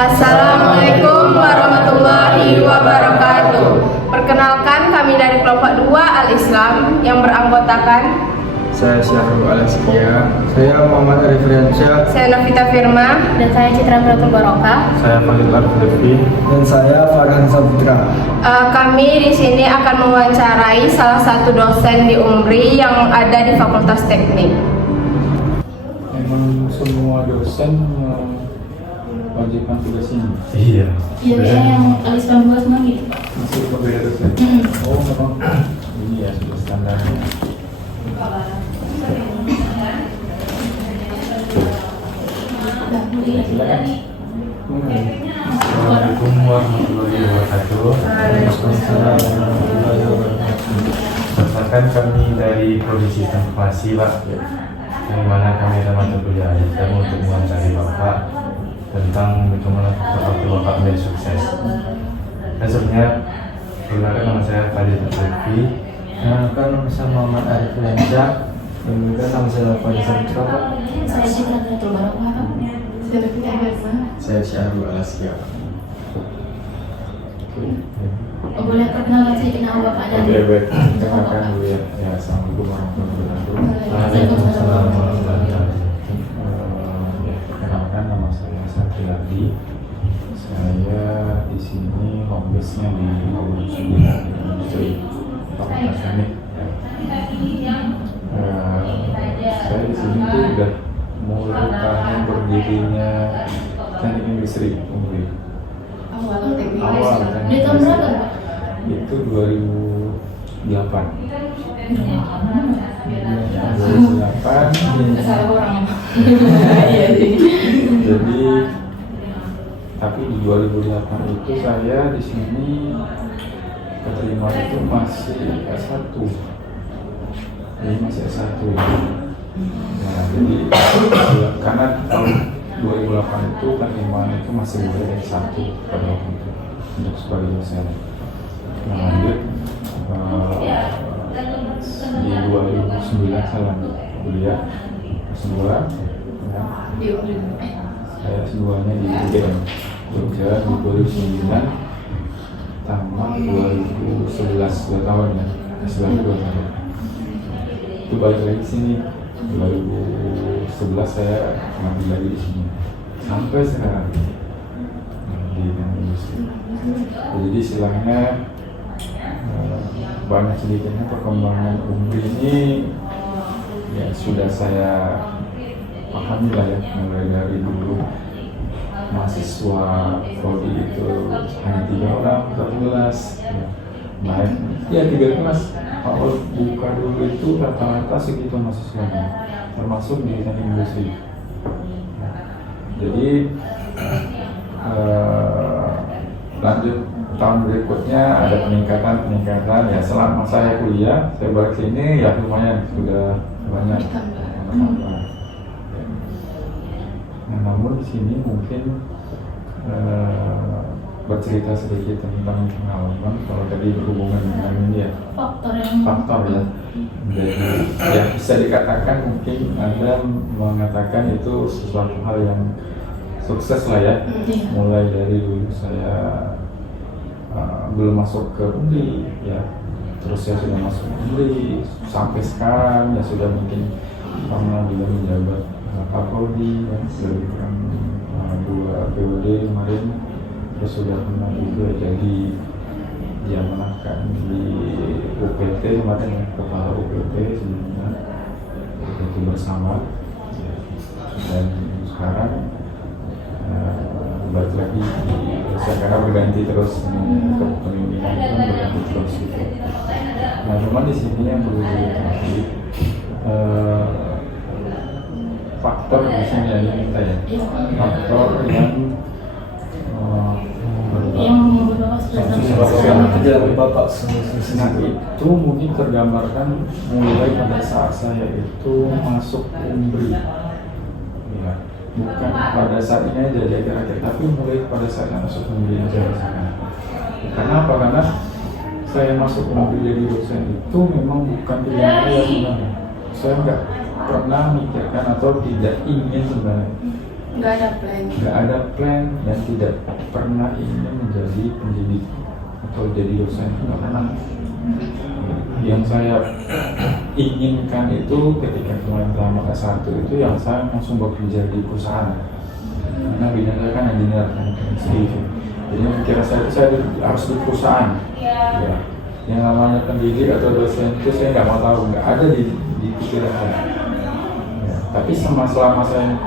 Assalamualaikum warahmatullahi wabarakatuh. Perkenalkan, kami dari kelompok 2 Al-Islam yang beranggotakan Saya Syahrul Alaskia. Saya Muhammad Arif Riansyah. saya Novita Firma, Dan saya Citra Pratul Barokah. Saya Fadil Arflevi. Dan saya Farhan Saputra. Kami di sini akan mewawancarai salah satu dosen di UMRI yang ada di Fakultas Teknik. Memang semua dosen wajibkan tugas ini. Iya, biasanya yang Al-Islam 2 semua gitu, Pak. Masih berbeda dosen. Oh, memang ini ya sudah standarnya. Silakan. Assalamualaikum warahmatullahi wabarakatuh. Perkenalkan, kami dari Prodi Sistem Informasi, Pak. Di mana kami ada mata kuliah Islam untuk mewawancari Bapak tentang bagaimana faktor Bapak menjadi sukses. Dan sebelumnya, perkenalkan, nama saya Fadil Arflevi. Kan nama saya Muhammad Arif Riansyah. Dan juga nama saya Farhan Saputra. Saya Citra Pratul Barokah. Saya Novita Firma. Saya Syahrul Alaskia. Boleh perkenalkan sedikit nama Bapak dan Baik. Perkenalkan dulu ya. Assalamualaikum warahmatullahi wabarakatuh. Waalaikumsalam. Perkenalkan, nama saya Sakti Ladi. Saya di sini home base-nya di Industri Fakultas Teknik. Saya di sini tuh udah mulai tahun berdirinya Teknik Industri UMRI. Awal teknik. Awal Di Teknik tahun berapa, Industri Pak? itu 2008. 2008. Salah orang ya, Pak. Jadi tapi di 2008 itu saya di sini keterima itu masih S1. Jadi masih S1 ya. Nah, jadi karena tahun 2008 itu penerimaan itu masih boleh S1 pada waktu itu untuk sebagai dosen. Nah, lanjut di 2009 saya lanjut kuliah S2 ya. Saya S2-nya di UGM Jogja di 2009 tamat 2011, 2 tahun ya. S2 2 tahun. Itu balik lagi sini 2011 saya ngambil lagi di sini sampai sekarang di industri. Jadi istilahnya banyak sedikitnya perkembangan UMRI ini ya sudah saya pahami lah ya, mulai dari dulu mahasiswa prodi itu hanya 3 orang, 14 ya. Naik ya 13 awal buka dulu itu rata-rata segitu mahasiswanya, termasuk di teknik industri. Jadi lanjut tahun berikutnya ada peningkatan ya. Selama saya kuliah, saya balik sini ya lumayan sudah banyak bertambah. Nah, namun di sini mungkin bercerita sedikit tentang pengalaman. Kalau tadi berhubungan dengan ini ya faktor ya. Jadi ya bisa dikatakan mungkin Anda mengatakan itu sesuatu hal yang sukses lah ya. Mulai dari dulu saya belum masuk ke UMRI ya, terus saya sudah masuk UMRI sampai sekarang ya sudah mungkin pernah juga menjabat Kapolri ya, dari kurang 2 periode kemarin. Terus sudah pernah juga jadi dia menangkan di UPT kemarin ya, kepala UPT sebelumnya UPT bersama ya. Dan sekarang balik lagi sekarang berganti terus kepemimpinan itu berganti terus gitu. Nah, cuma di sini yang perlu diketahui faktor di sini yang kita ya, faktor yang Kerjaan Bapak nah itu mungkin tergambarkan mulai pada saat saya itu masuk UMRI ya, bukan pada saat ini aja di akhir-akhir, tapi mulai pada saat saya masuk UMRI yang saya rasakan. Karena apa? Karena saya masuk UMRI jadi dosen itu memang bukan pilihan saya sebenarnya. Saya nggak pernah mikirkan atau tidak ingin sebenarnya Nggak ada plan. nggak ada plan dan tidak pernah ingin menjadi pendidik atau jadi dosen, nggak pernah. Yang saya inginkan itu ketika kemarin tamat S1 itu yang saya langsung bekerja di perusahaan, karena bidang saya kan engineer kan, jadi pikiran saya itu saya harus di perusahaan. Ya. Yang namanya pendidik atau dosen itu saya nggak mau tahu, nggak ada di pikiran saya. Ya. Tapi selama saya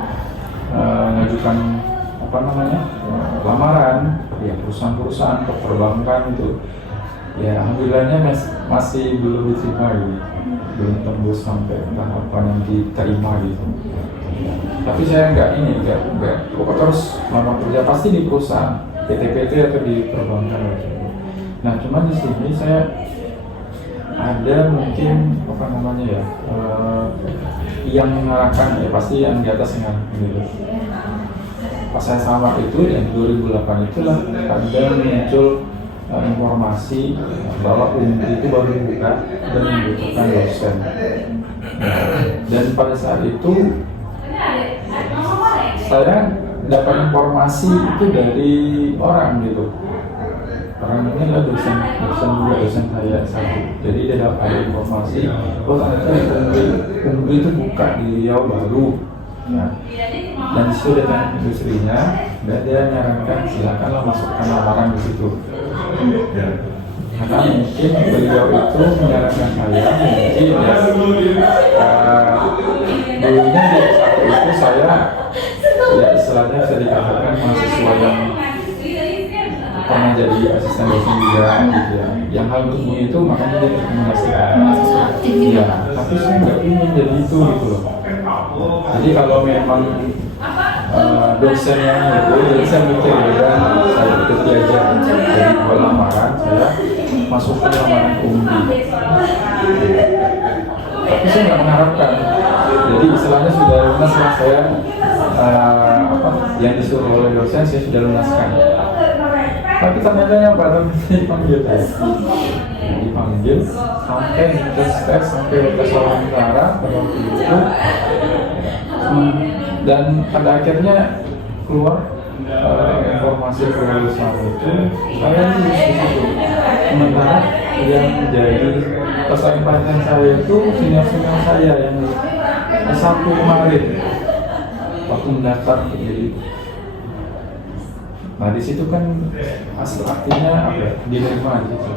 mengajukan lamaran ya perusahaan-perusahaan ke perbankan itu ya alhamdulillahnya masih belum diterima gitu, belum tembus sampai tahapan yang diterima gitu. Tapi saya nggak pokoknya terus lama kerja pasti di perusahaan PT-PT atau di perbankan gitu. Nah cuman di sini saya ada mungkin yang mengarahkan ya pasti yang di atas yang gitu. Pas saya sama itu yang 2008 itulah ada muncul informasi bahwa UNBRI itu baru dibuka dan membutuhkan dosen. Dan pada saat itu saya dapat informasi itu dari orang gitu. Orang ini adalah dosen saya satu. Jadi dia dapat informasi, ternyata UNBRI itu buka di Riau baru. Ya. Dan disitu dia tanya industrinya, dan dia nyarankan silakanlah masukkan lamaran di situ. Ya. Karena mungkin beliau itu menyarankan saya, dulunya di saat itu saya ya istilahnya bisa dikatakan mahasiswa yang pernah jadi asisten dosen juga gitu ya. Yang hal untuk itu makanya dia rekomendasikan. Iya, tapi saya nggak ingin jadi itu gitu loh. Jadi kalau memang dosen yang itu, jadi saya mikir dan saya ikuti aja. Jadi kalau lamaran saya masukkan lamaran UNBRI. Tapi saya nggak mengharapkan. Jadi istilahnya sudah lunas lah saya yang disuruh oleh dosen saya sudah lunaskan. Tapi ternyata yang baru dipanggil sampai tes sampai tes wawancara pada waktu itu dan pada akhirnya keluar informasi kelulusan itu saya lulus di situ. Sementara yang menjadi pesaing panjang saya itu senior saya yang S1 kemarin waktu mendaftar jadi. Nah di situ kan artinya diterima gitu.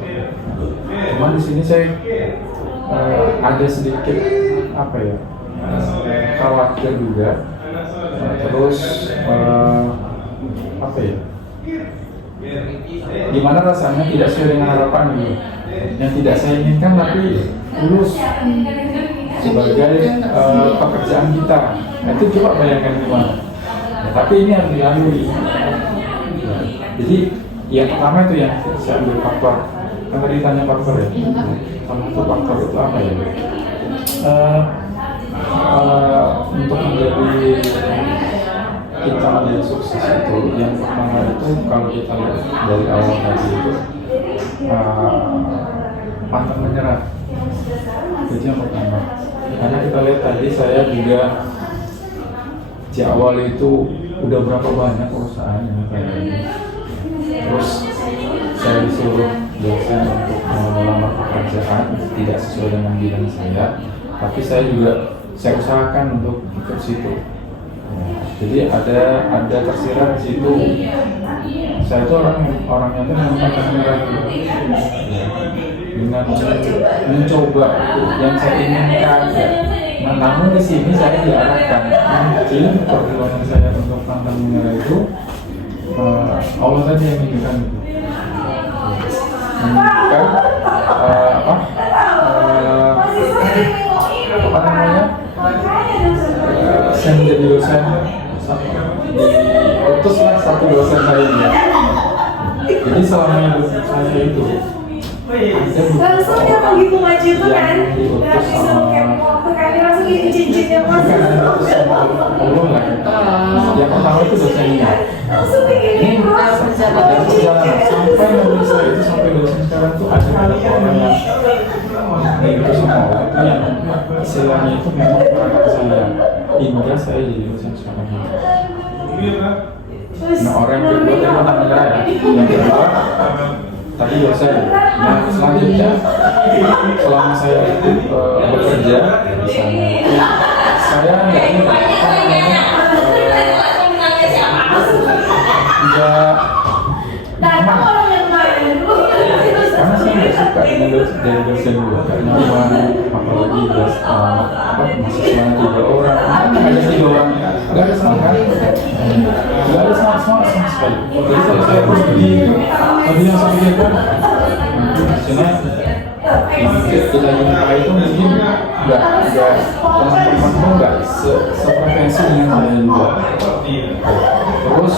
Cuma di sini saya ada sedikit khawatir juga. Terus gimana rasanya tidak sesuai dengan harapan gitu. Yang tidak saya inginkan tapi lulus sebagai pekerjaan kita. Nah, itu coba bayangkan gimana. Ya, tapi ini harus dilalui. Jadi yang pertama itu yang saya ambil faktor. Kan tadi tanya faktor ya. Faktor itu apa ya? Untuk menjadi kita menjadi sukses itu yang pertama itu kalau kita lihat dari awal tadi itu pantang menyerah. Itu yang pertama. Karena kita lihat tadi saya juga di awal itu udah berapa banyak perusahaan yang kayak gini. Terus saya disuruh dosen untuk melamar pekerjaan tidak sesuai dengan bidang saya, tapi saya usahakan untuk ikut situ. Jadi ada tersirat di situ. Saya itu orangnya itu memang tersirat dengan mencoba yang saya inginkan. Nah, namun di sini saya diarahkan mungkin perjuangan saya untuk pantang menyerah itu Allah saja yang menunjukkan itu. Saya menjadi dosen diutuslah satu dosen saya ya. Jadi selama hidup saya itu langsung dia pergi ke maju itu kan diutus sama langsung ini cincinnya masuk Allah lah. Yang pertama itu dosennya. langsung begini Sampai menurut saya itu sampai dosen sekarang tuh ada beberapa orang yang itu semua itu yang istilahnya itu memang perangkat saya hingga saya jadi dosen sekarang ini. Nah, orang yang kedua tadi kontak menyerah ya. Yang kedua tadi dosen. Nah, selanjutnya selama saya itu bekerja di sana, saya nggak Datang orang yang main dulu. karena saya nggak suka dengan dari dosen juga karena apalagi mahasiswa 3 orang, hanya 3 orang, nggak ada semangat, nggak ada semangat sama sekali. Jadi kalau saya harus tadi yang saya pikirkan, karena kita jumpa itu mungkin nggak teman-teman itu nggak sefrekuensi dengan saya juga. Terus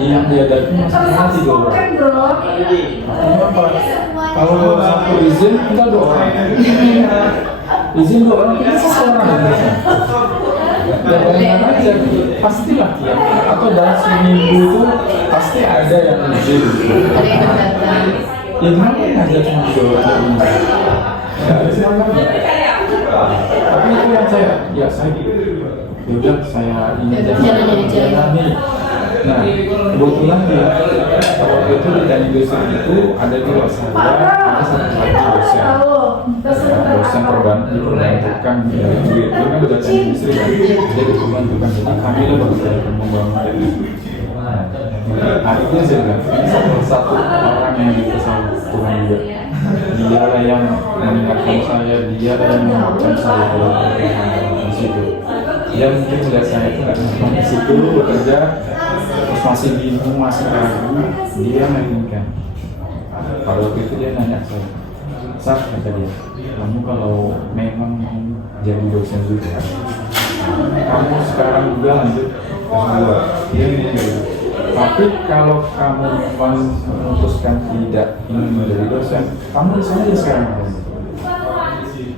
yang dihadapi maksudnya 3 orang. Artinya apa? Kalau satu izin kita 2 orang. Izin 2 orang kita seseorang dan biasa. Ya bayangkan aja, pasti latihan atau dalam seminggu itu pasti ada yang izin. Ada yang datang. Ya kenapa aja cuma 3 orang? Nggak ada semangatnya. Tapi itu yang saya ya udah saya ini jalani. Nah, kebetulan ya waktu itu di teknik dosen itu ada 2 saya, ada 1 lagi dosen. Dosen diperbantukan dari duit itu kan udah teknik industri kan, jadi diperbantukan. Jadi kami lah baru membangun teknik. Akhirnya saya bilang, ini satu orang yang dipesan Tuhan juga. Dia lah yang mengingatkan saya, dia lah yang menguatkan saya di situ. Dia mungkin melihat saya itu nggak cuma di situ bekerja, terus masih bingung, masih ragu, dia menginginkan. Pada waktu itu dia nanya saya, "Sar," kata dia, "kamu kalau memang mau jadi dosen juga, kamu sekarang juga lanjut S2." Dia bilang gitu. Tapi kalau kamu memutuskan tidak ingin menjadi dosen, kamu di sana aja sekarang.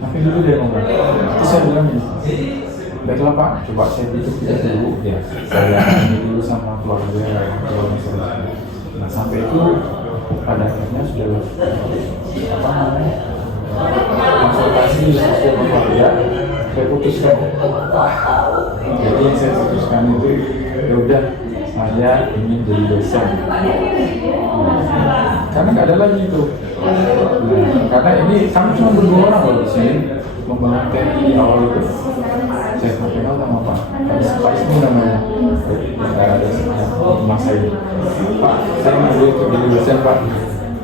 Tapi dulu dia ngomong, itu saya bilang ini, baiklah Pak, coba saya pikir dulu ya. Saya ini dulu sama keluarga. Nah sampai itu pada akhirnya sudah konsultasi sama keluarga, saya putuskan. Jadi yang saya putuskan itu ya udah, saya ingin jadi dosen. Karena nggak ada lagi itu. Karena ini kami cuma berdua orang loh di sini membangun TNI di awal itu. Saya sampai sama Pak Ismu namanya. Ada masa ini. Pak, saya mau jadi dosen Pak.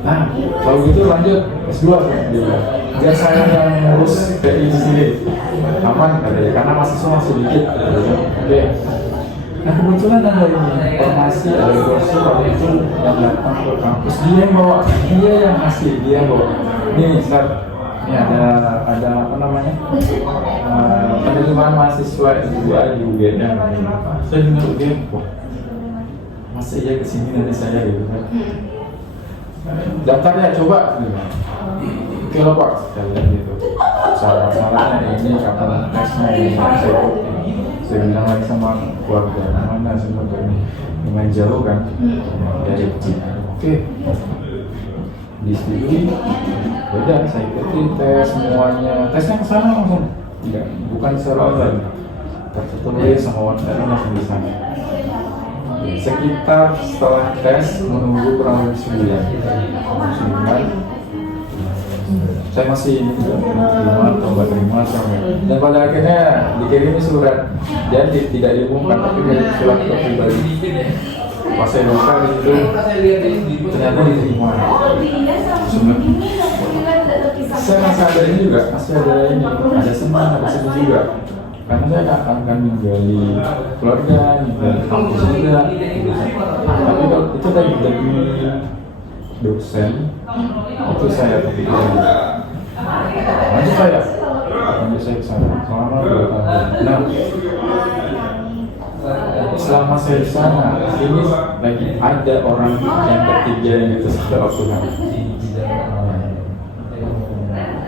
Nah, kalau gitu lanjut S2 biar saya yang ngurus TNI di sini. Aman katanya, karena mahasiswa masih dikit. Oke. Nah kebetulan ada ini informasi ada kursi waktu itu yang datang ke kampus, dia yang bawa, dia yang asli, dia yang bawa. Nih Ustaz, ini ada apa namanya penerimaan mahasiswa S2 di UGM. Saya dengar UGM, wah masa iya kesini nanti saya gitu kan. Daftarnya coba, oke loh Pak, saya lihat gitu. Syarat-syaratnya ini, kapan tesnya ini, saya bilang lagi sama keluarga, mana semua dengan jauh kan dari Cina. Oke, disetujui. Beda, saya ikutin tes semuanya. Tesnya kesana langsung, tidak, bukan secara online. Tertulis sama wawancara langsung di sana. Sekitar setelah tes menunggu kurang lebih sebulan. Saya masih terima atau nggak terima sampai, dan pada akhirnya dikirim surat dan tidak diumumkan, tapi dari surat ke pribadi. Pas saya buka di situ ternyata diterima. Saya masih ada ini juga, masih ada ini, ada senang, ada sedih juga. Karena saya akan menggali keluarga, menggali kampus juga. Tapi kalau itu tadi demi dosen, itu saya terpikir lanjut saya kesana selama 2 tahun. Nah, selama saya di sana, ini lagi ada orang yang ketiga yang itu sudah Tuhan.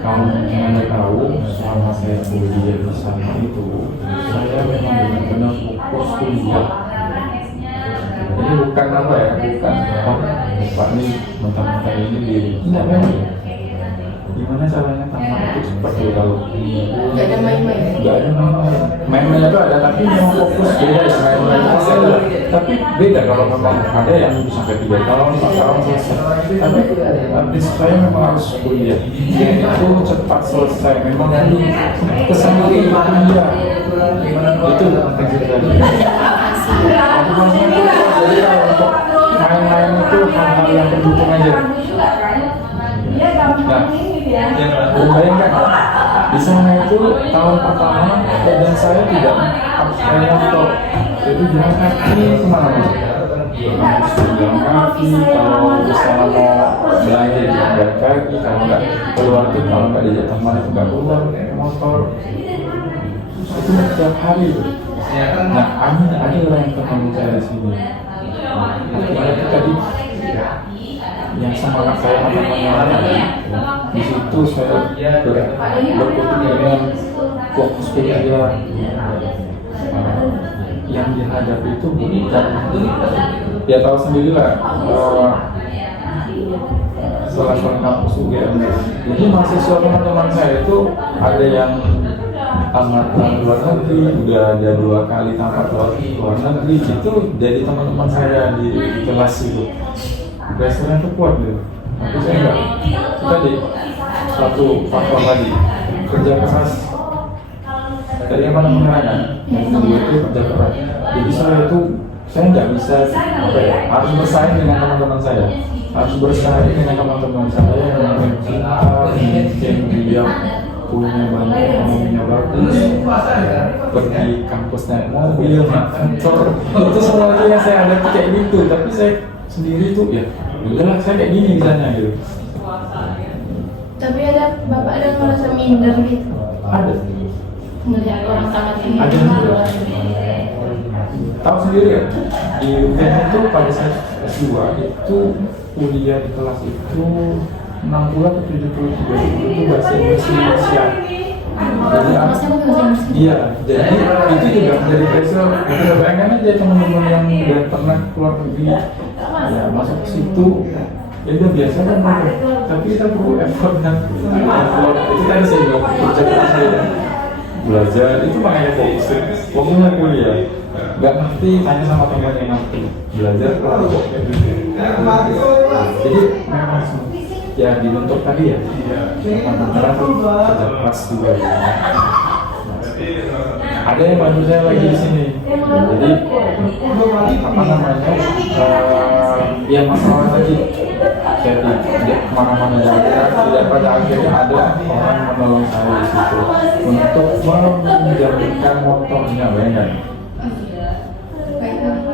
Kalau Anda tahu, selama saya kuliah di sana itu, saya memang benar-benar fokus kuliah. Ini bukan apa ya, bukan Pak ini mentang-mentang ini diri. Tidak memang. gimana caranya tamat itu cepat gitu kalau Nggak ada main-main. nggak ada main-main itu ada, tapi memang fokus beda ya, main-main itu pasti ada, tapi beda kalau memang ada yang sampai 3 tahun 4 tahun selesai, tapi prinsip saya memang harus kuliah itu cepat selesai, memang kesannya kuliah itu prinsip saya. Aku maksudnya itu jadi kalau untuk main-main itu hal-hal yang mendukung aja. Nah, bayangkan di sana itu tahun pertama dan saya tidak motor, itu jalan kaki kemana-mana. Jalan kaki, kalau misalnya mau belanja jalan kaki, kalau nggak keluar tuh kalau nggak diajak teman itu nggak keluar motor. Itu setiap hari itu. Nah, ada orang yang teman saya di sini. Mereka tadi yang semangat saya teman-teman di situ saya berkutik dengan fokus kuliah yang dihadapi itu bukan ya tahu sendirilah setelah kampus UGM. Jadi mahasiswa teman-teman saya itu ada yang tamat luar negeri, udah ada 2 kali tamat luar negeri, itu jadi teman-teman saya di kelas itu. Dasarnya itu kuat gitu. Tapi saya enggak. Tadi satu faktor tadi kerja keras. Tadi apa namanya? Yang kedua itu kerja keras. Jadi saya nggak bisa harus bersaing dengan teman-teman saya. Harus bersaing dengan teman-teman saya yang mungkin dia punya banyak ekonominya bagus, pergi kampus naik mobil, naik kantor, itu semuanya yang saya hadapi kayak gitu. Tapi saya sendiri tuh ya udahlah saya kayak gini misalnya gitu. Tapi ada bapak ada merasa minder gitu. Ada. Melihat orang tamat ini. Ada. Tahu sendiri ya, di UGM itu pada saat S2 itu kuliah di kelas itu 60 atau 70 itu bahasa Indonesia. Jadi iya, jadi itu juga dari pressure. Kita bayangkan aja teman-teman yang udah pernah keluar negeri, ya masuk ke situ, ya udah biasa kan mereka. Tapi kita perlu effort dan effort. Itu tadi saya bilang kerja keras ya. Belajar itu makanya fokusnya kuliah. Gak ngerti tanya sama teman yang ngerti. Belajar kalau jadi memang ya dibentuk tadi ya antara kerja keras juga. Ada yang bantu saya lagi di sini, jadi apa namanya yang masalah tadi saya tidak kemana-mana dan pada akhirnya ada orang menolong saya di situ untuk menjalankan motornya, bayangkan.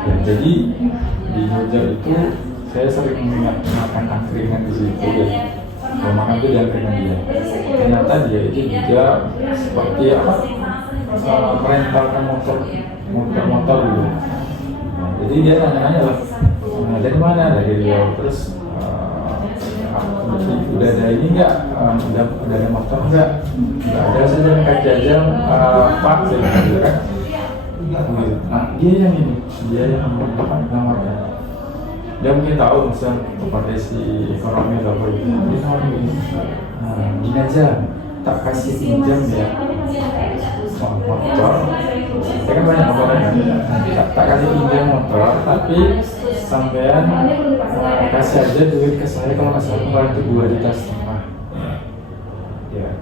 Ya, jadi di Jogja itu saya sering makan angkringan di situ ya. Kalau makan itu di angkringan dia. Ternyata dia itu juga seperti apa? Merentalkan motor gitu. Nah, jadi dia nanya-nanya lah, dari mana? Dari Riau. Terus udah ada ini nggak? Udah ada motor nggak? Nggak ada, saya jalan kaki aja, Pak, saya bilang kan. Nah, dia yang ini, dia yang menawarkan. Dia mungkin tahu misal potensi ekonomi atau apa itu. Dia tahu ini. Nah, gini aja, tak kasih pinjam ya motor. Saya kan banyak motor kan. Tak kasih pinjam motor, tapi sampean kasih aja duit ke saya kalau nggak salah kemarin itu 2,5 juta. Ya.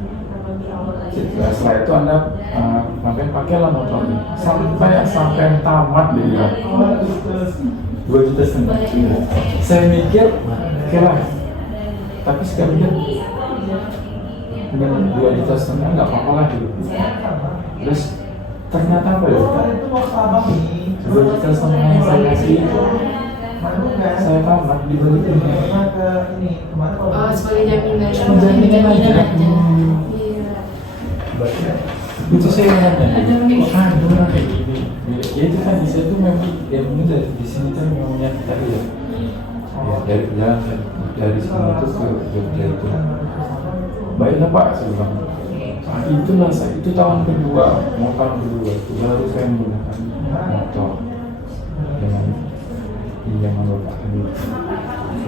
Setelah itu Anda makin pakailah motor ini sampai tamat dia 2,5 juta. Saya mikir kira, tapi sekarang mikir dengan 2,5 juta nggak apa-apa lah dulu. Terus ternyata apa ya? 2,5 juta yang saya kasih itu saya tamat dibalikin. Oh, sebagai jaminan. Jaminan aja. Itu saya nanya, aduh kayak gini. Ya itu kan di saya tuh memang ilmu di sini kan memangnya tadi ya. Ya dari perjalanan dari sini itu ke Jogja itu. Baiklah Pak, saya bilang. Itulah saya, itu tahun kedua, mau tahun kedua itu baru saya menggunakan motor dengan pinjaman bapak dulu.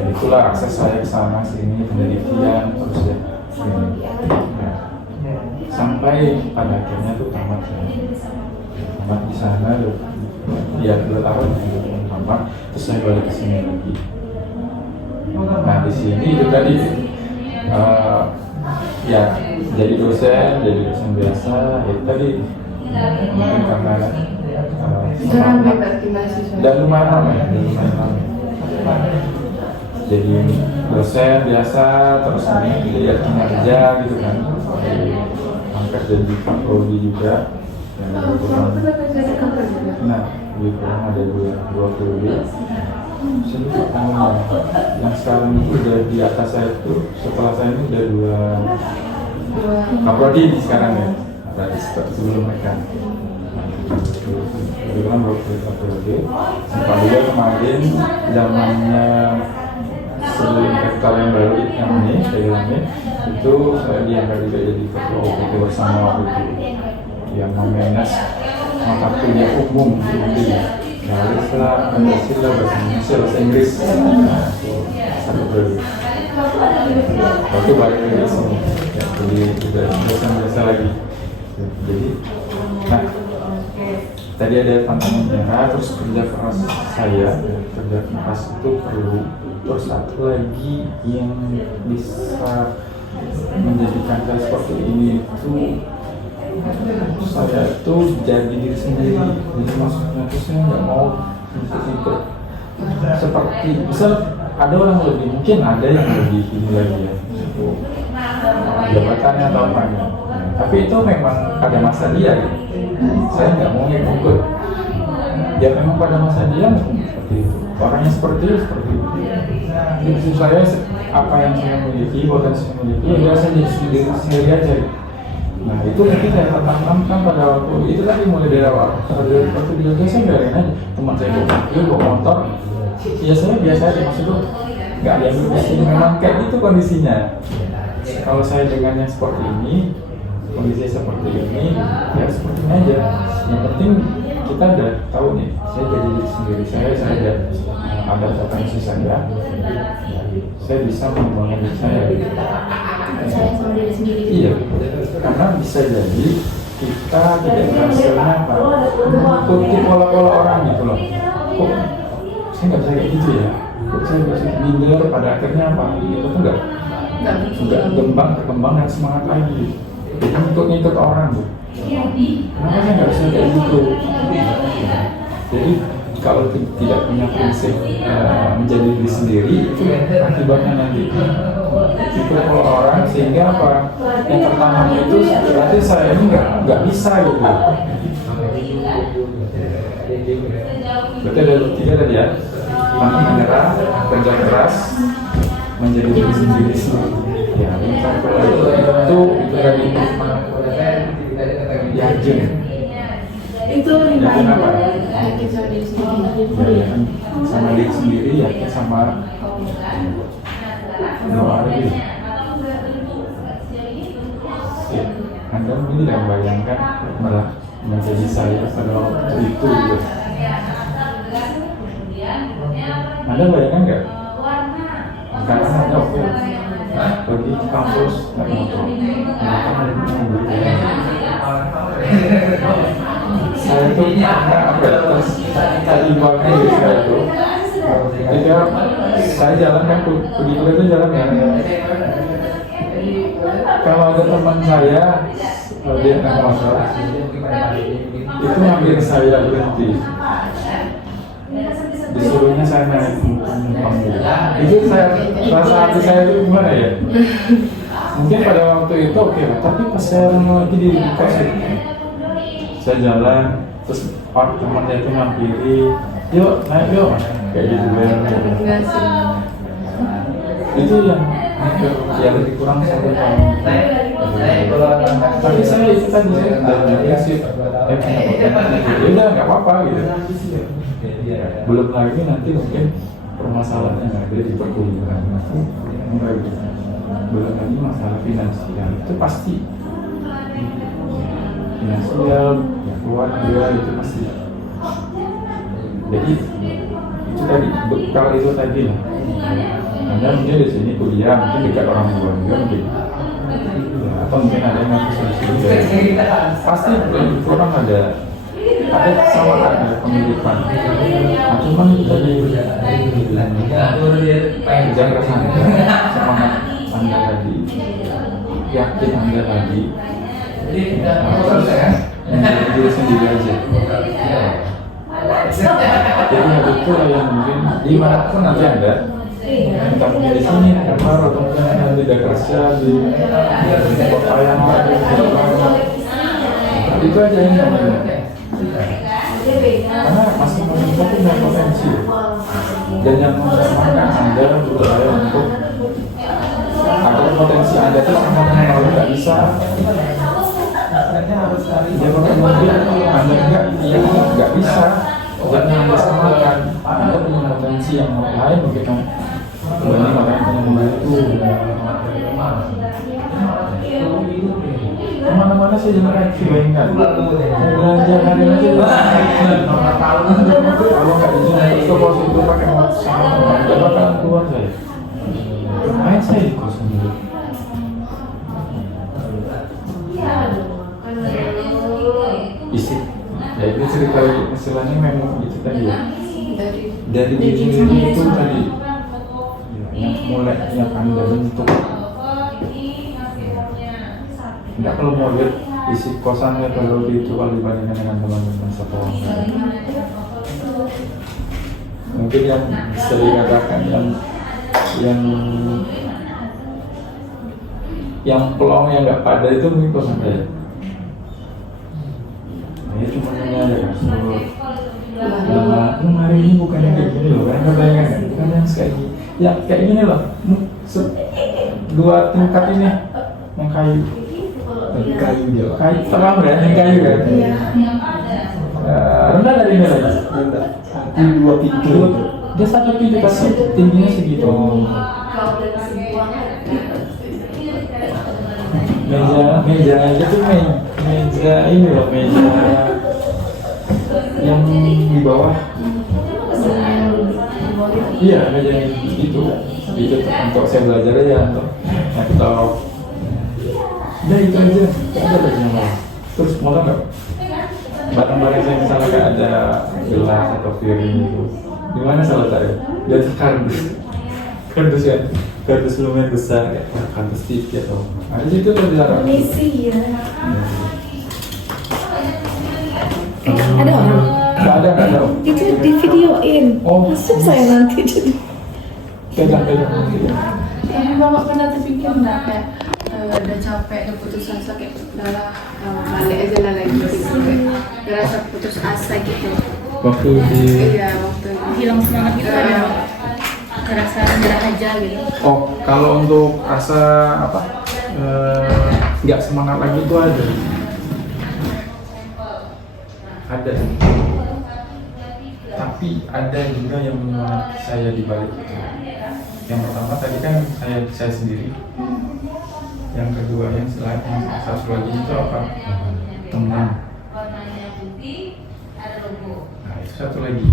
Ya itulah akses saya ke sana sini penelitian terus ya. Nah, sampai pada akhirnya tuh tamat di sana ya 2 tahun tamat, terus saya balik ke sini lagi. Nah di sini itu tadi ya jadi dosen biasa itu tadi mungkin karena Ramai berarti mahasiswa. dan lumayan ramai. Jadi dosen biasa, terus ini dilihat kinerja gitu kan, angkat jadi Pak Prodi juga. Nah, di kurang ada 2 periode. Sini yang sekarang itu udah di atas saya itu, setelah saya ini udah 2 Pak Prodi sekarang ya, berarti sebelum mereka. Kebetulan Pak Prodi, sempat juga kemarin zamannya sebelum rektor yang baru yang ini itu saya diangkat juga jadi ketua OPT bersama waktu itu yang memanage mata kuliah umum di Nah, setelah Pancasila bahasa Indonesia bahasa Inggris satu periode. Waktu balik ke sini ya, jadi sudah biasa lagi. Jadi, nah tadi ada tantangan merah, terus kerja keras saya, kerja keras itu perlu. Terus satu lagi yang bisa menjadikan saya seperti ini itu saya tuh jadi diri sendiri. Jadi maksudnya tuh saya nggak mau ikut-ikut seperti misal ada orang lebih, mungkin ada yang lebih ini lagi ya itu jabatannya atau apa ya. Tapi itu memang pada masa dia ya. Saya nggak mau ikut. Ya memang pada masa dia seperti itu. Orangnya seperti itu. Jadi saya apa yang saya miliki, potensi yang miliki, ya biasa jadi sendiri aja. Nah itu mungkin saya tanamkan pada waktu itu tadi mulai dari awal. Dari waktu di Jogja saya biarin aja teman saya bawa motor, ya saya biasa aja, maksudnya nggak ada yang berbeda. Memang kayak itu kondisinya. Kalau saya dengannya seperti ini, kondisi seperti ini, ya seperti ini aja. Yang penting kita udah tahu nih, saya jadi diri sendiri saya ada potensi saya bisa membangun diri saya. Saya sama diri sendiri. Iya, karena bisa jadi kita tidak berhasilnya apa mengikuti pola-pola orang gitu loh. Kok saya nggak bisa kayak gitu ya? Kok saya bisa minder, pada akhirnya apa? Itu tuh nggak berkembang dan semangat lagi. Kita ngikut orang tuh. Kenapa saya nggak bisa kayak gitu? Jadi kalau tidak punya prinsip menjadi diri sendiri, itu akibatnya nanti ikut orang sehingga apa yang tertanam itu berarti saya ini nggak bisa gitu. Berarti ada 3 tadi ya, pantang menyerah, kerja keras, menjadi diri sendiri. Ya, itu tadi yakin. Itu Yakin apa? Yakin sama diri sendiri. Ya, yakin sama diri sendiri, yakin sama doa lagi. Ya, Anda mungkin tidak membayangkan malah menjadi saya pada waktu itu gitu. Anda bayangkan nggak? Karena Anda oke pergi ke kampus naik motor, saya tuh apa ya, tadi ibaratnya gitu saya tuh ketika saya jalan kan pergi kuliah itu jalan ya, kalau ada teman saya dia naik motor itu hampir saya berhenti, disuruhnya saya naik penumpang itu saya rasa hati saya itu gimana ya, mungkin pada waktu itu oke lah, tapi pas saya lagi di kos saya jalan terus temannya itu mampiri, yuk naik yuk kayak gitu ya. Itu yang lebih kurang 1 tahun. Tapi saya itu tadi dari prinsip ya udah nggak apa-apa gitu. Belum lagi nanti mungkin permasalahan yang ada di perkuliahan belum lagi masalah finansial itu pasti finansial keluarga itu pasti. Jadi itu tadi bekal itu tadi lah. Anda mungkin di sini kuliah mungkin dekat orang tua juga mungkin atau mungkin ada yang ngaku sendiri. Pasti orang ada kesamaan, ada kemiripan. Nah, cuman itu tadi jangan rasanya semangat Anda tadi, yakin Anda tadi, diri sendiri aja. Jadi betul yang mungkin dimanapun nanti Anda, entah mungkin di sini, kamar, atau mungkin Anda tidak kerja di kota yang lain, itu aja yang namanya. Karena masing-masing kita punya potensi, dan yang menyamakan Anda berupaya untuk agar potensi Anda itu sama dengan nggak bisa. Ya mungkin Anda nggak bisa, jadi Anda samakan. Anda punya potensi yang lain mungkin ini makanya punya membantu. Kemana-mana sih jangan bayangkan belanja hari aja kalau nggak izin itu kos itu pakai motor nggak bakalan keluar saya main saya di kos sendiri. Isi ya itu cerita istilahnya memang itu tadi ya dari diri sendiri itu tadi yang mulai yang Anda bentuk. Enggak, kalau mau lihat isi kosannya kalau dijual dibandingkan dengan teman-teman satu orang, mungkin yang bisa dikatakan yang pelong yang nggak pada itu mungkin kosan saya. Nah, itu cuma aja kan. Hari ini bukan yang kayak gini loh, kan bayangkan kan yang kayak gini, ya kayak gini loh, 2 tingkat ini yang kayu dia, kayu terang ya, yang kayu kan? Iya. Rendah dari ini lagi. Rendah. 2 pintu. Dia 1 pintu tapi tingginya segitu. Meja aja tuh meja ini loh, meja yang di bawah. Iya, meja itu untuk saya belajar ya, untuk laptop. Udah itu aja, nggak ada lagi yang lain. Terus mau tau nggak? Barang-barang saya misalnya kayak ada gelas atau piring itu, di mana salah saya? Di atas kardus ya, kardus lumayan besar kayak kardus TV atau. Nah di situ tuh dilarang. Misi ya. Ada orang? Nggak ada. Itu di videoin. Oh. Masuk saya nanti jadi. Pegang. Tapi bapak pernah terpikir nggak kayak udah capek, udah putus asa kayak udahlah balik aja lah lagi gitu, kayak rasa putus asa gitu. Waktu di. Iya, waktu hilang semangat gitu ada kerasa nyerah aja gitu. Oh, kalau untuk rasa apa? Nggak semangat lagi itu ada. Tapi ada juga yang menyemangati saya di balik itu. Yang pertama tadi kan saya sendiri. Yang kedua yang selain yang satu lagi itu apa? Teman. Nah itu satu lagi.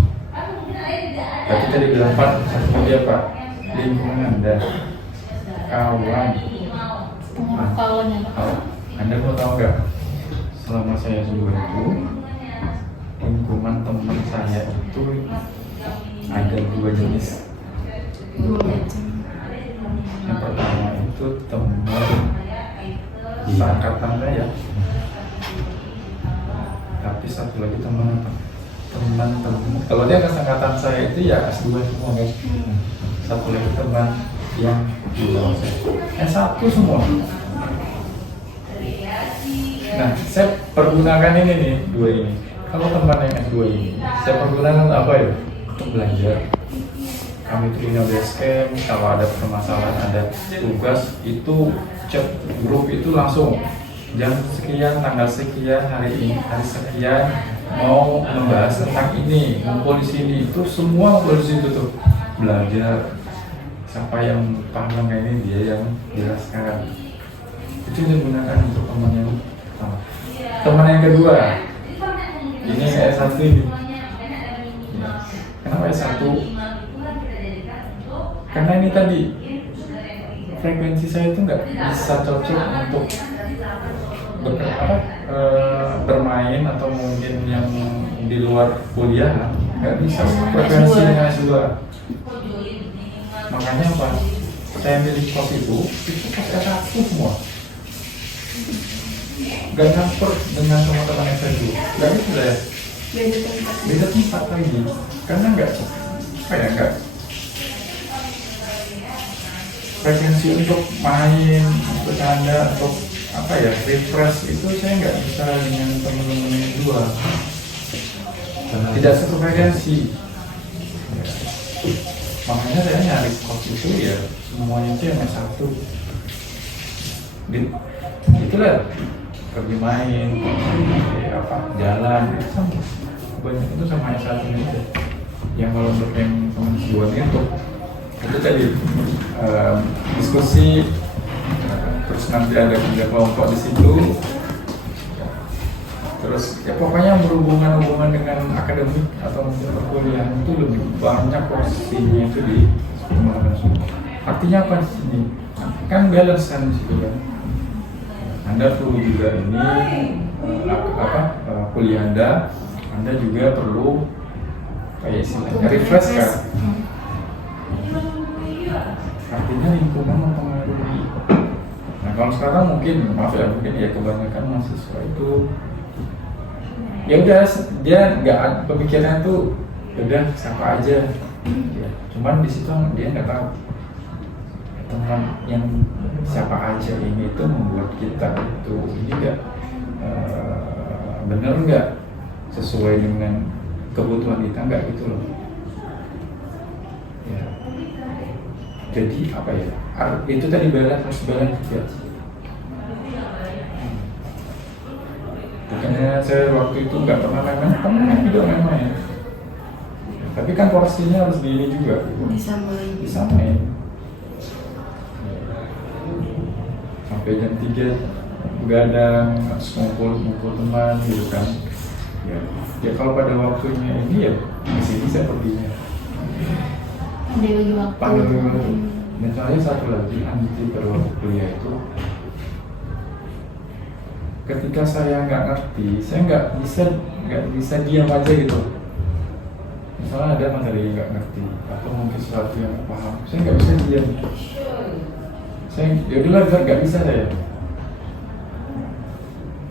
Tapi tadi bilang Pak, satu lagi apa? Lingkungan Anda, kawan. Kawannya. Anda mau tahu nggak? Selama saya dulu itu lingkungan teman saya itu ada 2 jenis. Yang pertama itu teman seangkatan saya, tapi satu lagi teman kalau dia seangkatan saya itu ya S2 semua guys. Satu lagi teman yang di bawah saya S1 semua. Nah saya pergunakan ini nih 2 ini. Kalau teman yang S2 ini saya pergunakan apa ya? Untuk belajar. Kami punya basecamp, kalau ada permasalahan, ada tugas itu chat grup itu langsung jam sekian, tanggal sekian, hari sekian mau membahas tentang ini, ngumpul di sini, itu semua ngumpul di situ tuh belajar. Siapa yang paham nggak ini dia yang jelaskan. Itu digunakan untuk teman yang pertama. Teman yang kedua, ini S1 ini. Ya. Kenapa S1? Karena ini tadi frekuensi saya itu nggak bisa cocok untuk bermain atau mungkin yang di luar kuliah, nggak bisa frekuensi dengan S2. Makanya apa? Saya milih kos itu pakai satu semua. Gak campur dengan teman-teman S2. Gak gitu ya. Beda tempat lagi. Karena nggak frekuensi untuk main, bercanda, untuk refresh itu saya nggak bisa dengan teman-teman yang dua. Tidak satu frekuensi. Ya. Makanya saya nyari kos itu ya semuanya itu yang satu. Itulah pergi main, jalan, sama banyak itu sama yang satu itu. Yang kalau untuk yang teman sebuahnya itu tadi diskusi, terus nanti ada kerja kelompok di situ, terus ya pokoknya berhubungan dengan akademik atau perkuliahan itu lebih banyak porsinya itu di sekolah. Artinya apa sih? Kan balance kan di situ kan. Anda perlu juga kuliah Anda juga perlu kayak istilahnya refresh kan. Artinya lingkungan mempengaruhi. Nah kalau sekarang mungkin kebanyakan mahasiswa itu ya udah dia nggak pemikirannya tuh udah siapa aja. Ya, cuman di situ dia nggak tahu teman yang siapa aja ini itu membuat kita itu ini nggak benar nggak sesuai dengan kebutuhan kita, nggak gitu loh. Ya. Jadi itu tadi harus balance juga. Bukannya saya waktu itu nggak pernah main-main, juga main-main. Tapi kan porsinya harus di ini juga. Disamain. Sampai jam 3 begadang, harus ngumpul teman gitu kan. Ya kalau pada waktunya ini ya di sini saya perginya. Ada lagi waktu. Dan saya satu lagi nanti pada waktu kuliah itu, ketika saya nggak ngerti, saya nggak bisa diam aja gitu. Misalnya ada materi yang nggak ngerti atau mungkin sesuatu yang nggak paham, saya nggak bisa diam. Saya yaudahlah nggak bisa saya.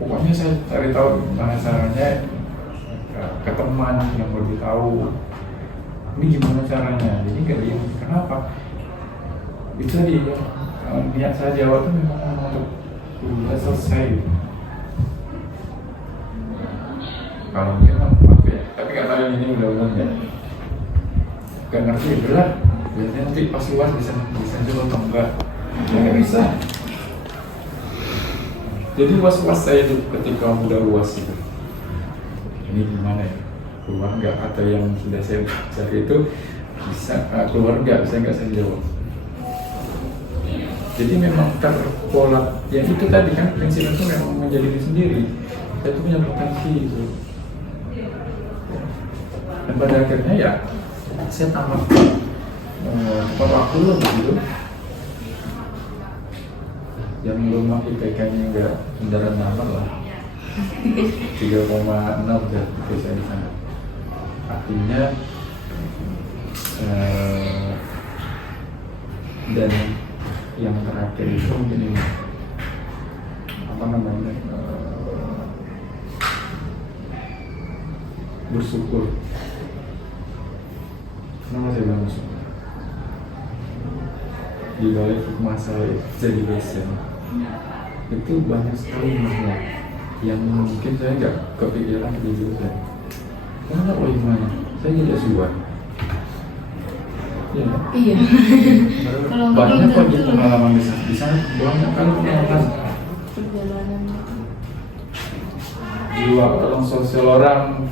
Pokoknya saya cari tahu gimana caranya ke teman yang lebih tahu. Ini gimana caranya? Jadi nggak diam. Kenapa? Itu tadi niat saya jawab itu memang untuk kuliah selesai. Kalau mungkin tapi nggak tahu yang ini udah ya. Nggak ngerti ya berat. Biasanya nanti pas luas bisa jawab atau enggak. Nggak bisa. Jadi was-was saya itu ketika udah luas itu. Ini gimana ya? Keluar nggak atau yang sudah saya cari itu bisa keluar nggak? Bisa nggak saya jawab? Jadi memang terpola. Yang itu tadi kan prinsip itu memang menjadi diri sendiri. Saya itu punya potensi itu. Dan pada akhirnya ya saya tambah tepat waktu loh begitu. Yang belum IPK-nya enggak kendaraan nomor lah 3,6 dari saya di sana. Artinya dan yang terakhir itu mungkin ini bersyukur. Kenapa saya bilang bersyukur? Di balik hikmah saya jadi dosen itu banyak sekali makna yang mungkin saya nggak kepikiran di dosen. Kenapa hikmahnya? Saya jadi S2. Iya. Banyak kok di pengalaman di sana banyak kali pengalaman. Perjalanan. Jiwa tolong sosial orang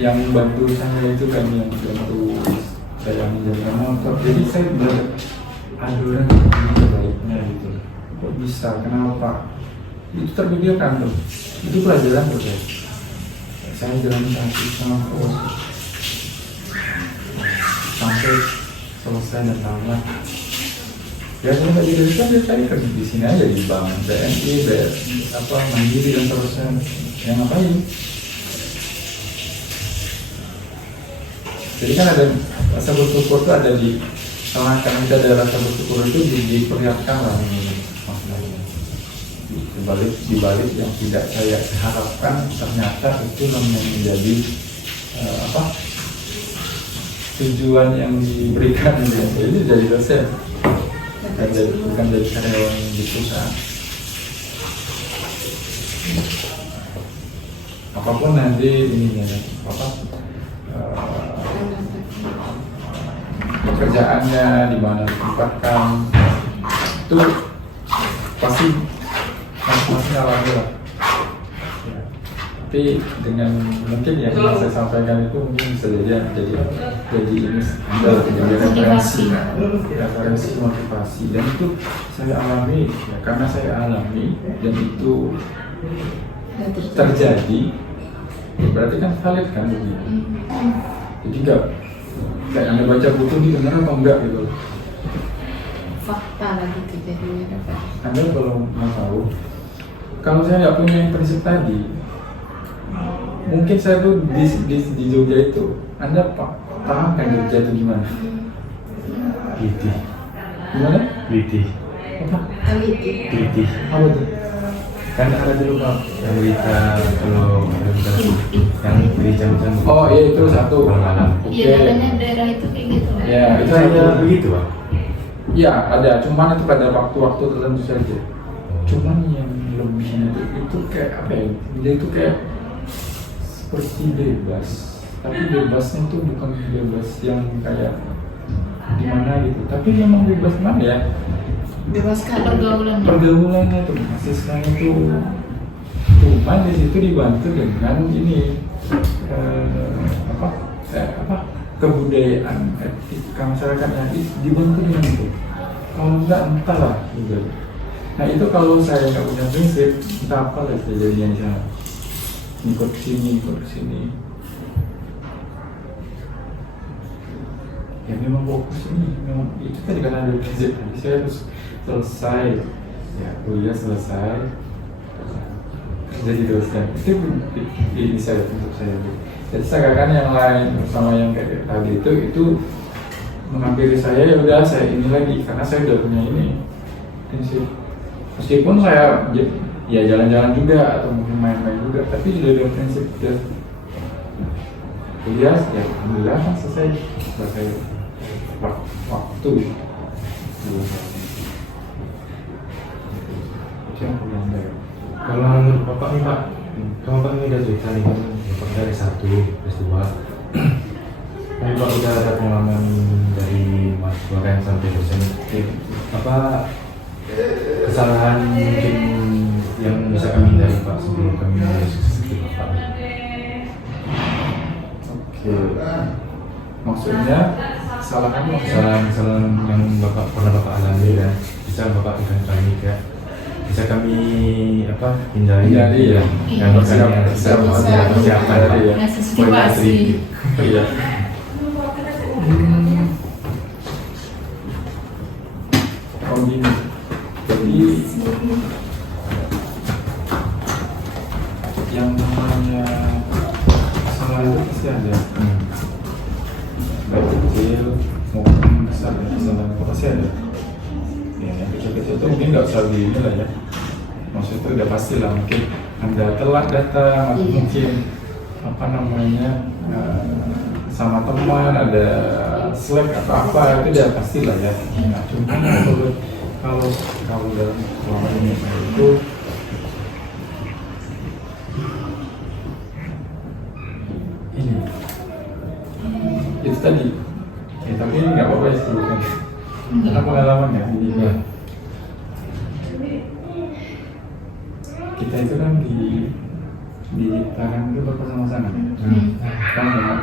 yang bantu saya itu kan yang bantu saya menjaga motor. Jadi saya belajar aduran ini baiknya gitu. Kok bisa? Kenapa? Itu terpikirkan tuh. Itu pelajaran tuh saya. Saya jalan kaki sampai selesai dan tamat. Ya kalau nggak jadi duta dia cari kerja di sini aja di bank BNI, apa Mandiri dan terusnya. Yang ngapain? Jadi kan ada rasa bersyukur itu ada di karena kita ada rasa bersyukur itu diperlihatkan lah maksudnya. Dibalik yang tidak saya harapkan ternyata itu yang menjadi tujuan yang diberikan ya. Jadi jadi dosen bukan jadi karyawan di perusahaan. Apapun nanti ininya pekerjaannya di mana ditempatkan itu pasti masing-masing alami lah. Ya. Tapi dengan mungkin yang saya sampaikan itu mungkin bisa jadi ini adalah jadi referensi motivasi dan itu saya alami ya karena saya alami dan itu terjadi berarti kan valid kan begitu. Jadi enggak kayak Anda baca buku ini benar apa enggak gitu. Fakta lagi kejadiannya dapat. Anda kalau mau tahu, kalau saya nggak punya yang prinsip tadi, mungkin saya tuh di Jogja itu, Anda paham kan Jogja itu gimana? Liti. Gimana? Liti. Apa? Liti. Apa tuh? Kan ada dulu Pak yang berita kalau yang berita Oh iya itu satu. malam. Oke. daerah itu kayak gitu. Ya itu Itu ada. ada begitu Pak. Iya ada, cuman itu pada waktu-waktu tertentu saja. Cuman yang lebihnya itu kayak apa ya? Dia itu kayak seperti bebas, tapi bebasnya itu bukan bebas yang kayak gimana gitu. Tapi memang bebas mana ya? Bebas Pergaulannya tuh masih sekarang itu cuman di situ dibantu dengan ini kebudayaan etika masyarakat yang dibantu dengan itu. Kalau enggak entahlah gitu. Nah itu kalau saya nggak punya prinsip entah apa lah terjadinya di sana. Ikut sini. Ya memang fokus ini memang itu tadi karena ada prinsip. Jadi saya harus selesai ya kuliah selesai jadi dosen itu ini saya untuk saya jadi seakan yang lain sama yang kayak tadi itu menghampiri saya ya udah saya ini lagi karena saya udah punya ini prinsip meskipun saya ya jalan-jalan juga atau mungkin main-main juga tapi sudah ada prinsip udah kuliah ya alhamdulillah kan selesai waktu Kalau menurut Bapak nih Pak, kalau Bapak ini udah cerita nih kan, Bapak dari S1, S2 ini Bapak udah ada pengalaman dari mahasiswa yang sampai dosen. Apa kesalahan mungkin yang bisa kami hindari Pak sebelum kami mulai seperti Bapak? Oke, maksudnya Kesalahan yang pernah Bapak alami dan bisa Bapak berikan kami ya. Bisa kami hindari ya yang persiapan ya antisipasi. iya gini jadi yang namanya kesalahan itu pasti ada baik kecil maupun besar kesalahan itu pasti ada ya yang kecil-kecil itu mungkin nggak usah di ini lah ya maksudnya itu udah pasti lah mungkin Anda telat datang atau mungkin sama teman ada slack atau apa itu udah pasti lah ya nah, cuma kalau dalam selama ini itu itu tadi ya, tapi ini nggak apa-apa ya sebutkan karena pengalaman ya ini ya. Kita itu kan diciptakan itu bersama-sama kan memang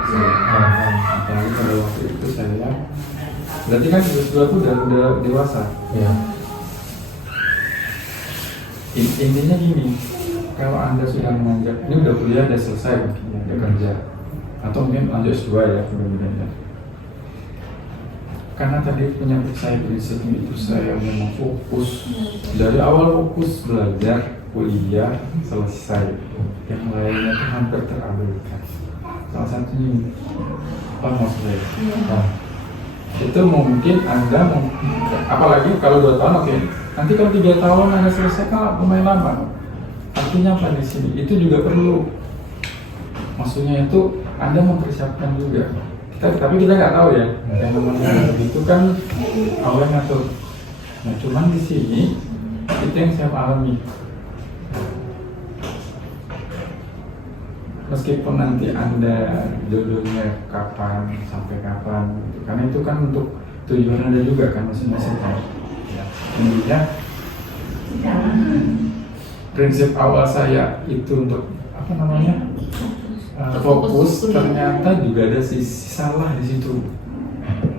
apalagi pada waktu itu saya berarti kan sesuatu udah dewasa ya. Intinya gini kalau Anda sudah menanjak ini udah kuliah udah selesai mungkin ya, udah kerja atau mungkin lanjut S2 ya kemudian karena tadi penyakit saya prinsip itu saya memang fokus dari awal, fokus belajar, kuliah, selesai. Yang lainnya itu hampir terabaikan. Salah satunya ini, apa maksud saya? Nah, itu mungkin Anda apalagi kalau 2 tahun oke. Nanti kalau 3 tahun Anda selesai kan lumayan lama. Artinya apa di sini? Itu juga perlu. Maksudnya itu Anda mempersiapkan juga. Tapi kita nggak tahu ya. Yang namanya itu kan Allah ngatur. Nah, cuman di sini itu yang saya alami. Meskipun nanti Anda jodohnya kapan, sampai kapan, karena itu kan untuk tujuan Anda juga kan masing-masing kan. Intinya prinsip awal saya itu untuk apa namanya fokus, ternyata juga ada sisi salah di situ.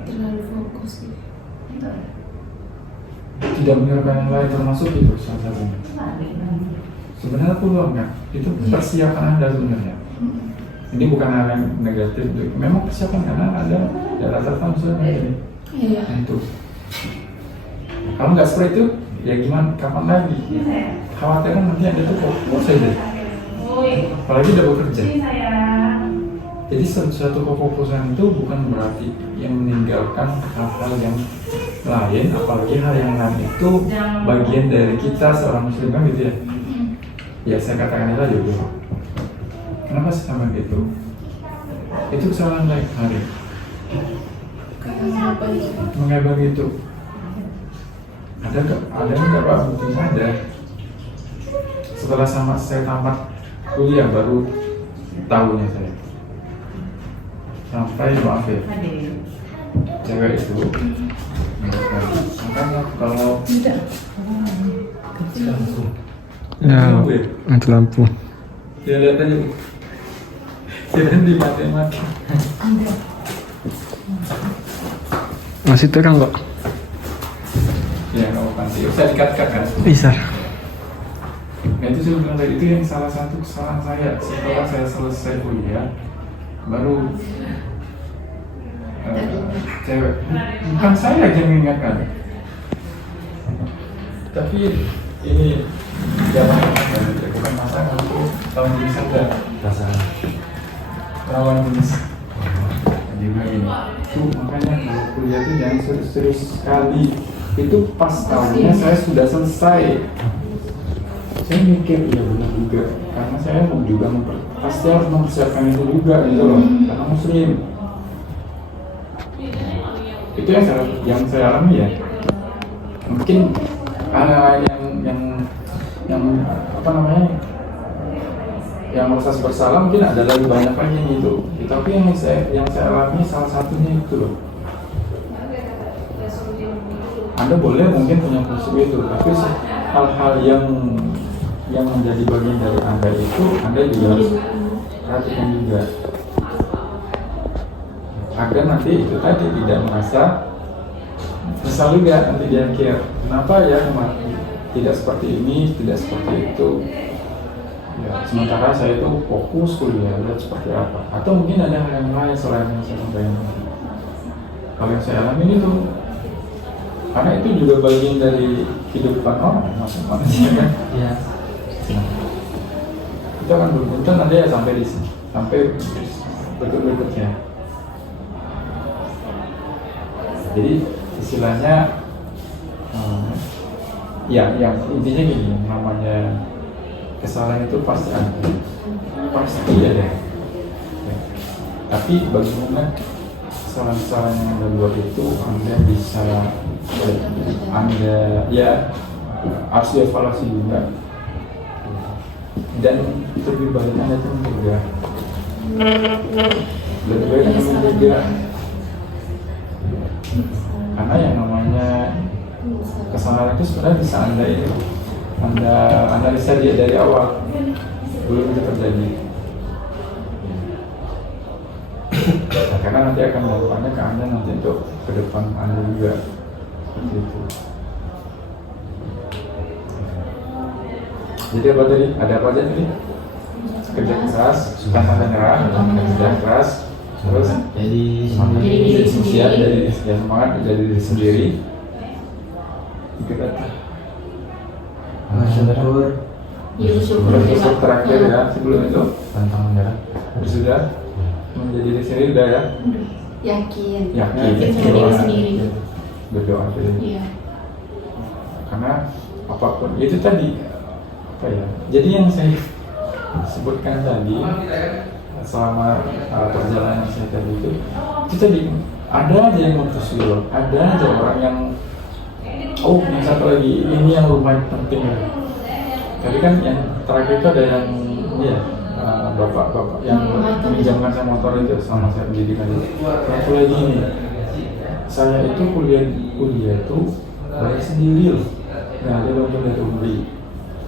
Terlalu fokus. Tidak mengerjakan yang lain termasuk itu salah satunya. Sebenarnya peluang kan, itu persiapan Anda sebenarnya. Ini bukan hal yang negatif, memang persiapan karena ada rata-rata misalnya ini. Iya. Itu. Kalau nggak seperti itu, ya gimana? Kapan lagi? Khawatir kan nanti Anda tuh fokus saja. Apalagi udah bekerja. Jadi suatu kefokusan itu bukan berarti yang meninggalkan hal-hal yang lain, apalagi hal yang lain itu bagian dari kita seorang muslim kan gitu ya. Ya saya katakan itu aja dulu. Kenapa sih sama gitu? Itu kesalahan baik hari. Kenapa itu? Mengapa gitu? Ada nggak Pak buktinya ada? Setelah saya tamat kuliah baru tahunya saya. Sampai maaf ya, cewek itu makanya kalau Ya, mati lampu. dia lihat aja Bu. Dia dimati-mati. Masih terang kok? Ya nggak apa-apa sih, bisa dikat-kat kan? Bisa. Nah itu saya bilang tadi, itu yang salah satu kesalahan saya. Setelah saya selesai kuliah baru cewek, bukan saya aja yang mengingatkan, tapi ini bukan masalah, lawan jenis ada Pasangan. lawan jenis juga ini tuh. Makanya kalau kuliah itu jangan serius-serius sekali. Itu pas tahunnya saya sudah selesai, saya mikir ya benar juga, karena saya mau juga pasti harus mempersiapkan itu juga gitu loh, karena muslim. Itu yang saya alami ya. Mungkin hal yang apa namanya, yang merasa bersalah mungkin ada lagi banyak lagi gitu. Tapi yang saya alami salah satunya itu loh. Anda boleh mungkin punya prinsip itu, tapi hal-hal yang menjadi bagian dari Anda itu Anda juga harus perhatikan juga, agar nanti itu tadi tidak merasa menyesal juga nanti di akhir. Kenapa ya tidak seperti ini, tidak seperti itu ya, sementara saya itu fokus kuliah dan seperti apa. Atau mungkin ada hal yang lain selain yang saya sampaikan. Kalau yang saya alami itu, karena itu juga bagian dari kehidupan orang masing manusia kan. Iya. Nah, itu akan berbentuk nanti ya sampai di sini, sampai berikutnya. Jadi istilahnya ya yang intinya gini, namanya kesalahan itu pasti ada ya. Tapi bagaimana kesalahan-kesalahan yang Anda buat itu Anda bisa Anda ya harus dievaluasi juga, dan lebih baik Anda itu mencegah, lebih baik Anda mencegah. Karena yang namanya kesalahan itu sebenarnya bisa Anda analisa dia dari awal belum itu terjadi. Nah, karena nanti akan melakukannya ke Anda nanti untuk ke depan Anda juga seperti itu. Jadi apa tadi? Ada apa aja tadi? Kerja keras, tanpa menyerah, kerja keras, terus jadi semangat Jadi diri sendiri. ya, semangat jadi diri sendiri. Ikut aja. bersyukur Ya bersyukur Bersyukur juga. terakhir ya, sebelum itu tentang menyerah. sudah menjadi diri sendiri udah ya. Yakin. Yakin Yakin diri sendiri. berdoa aja. Iya. Karena apapun itu tadi apa ya, jadi yang saya sebutkan tadi selama perjalanan saya tadi itu tadi ada aja yang mutusin, ada aja orang yang yang satu lagi ini yang lumayan penting. Tadi kan yang terakhir itu ada yang bapak-bapak yang meminjamkan saya motor itu sama saya pendidikan itu. Satu lagi ini, saya itu kuliah itu bayar sendiri loh. Nah, dia bantu dari UMRI.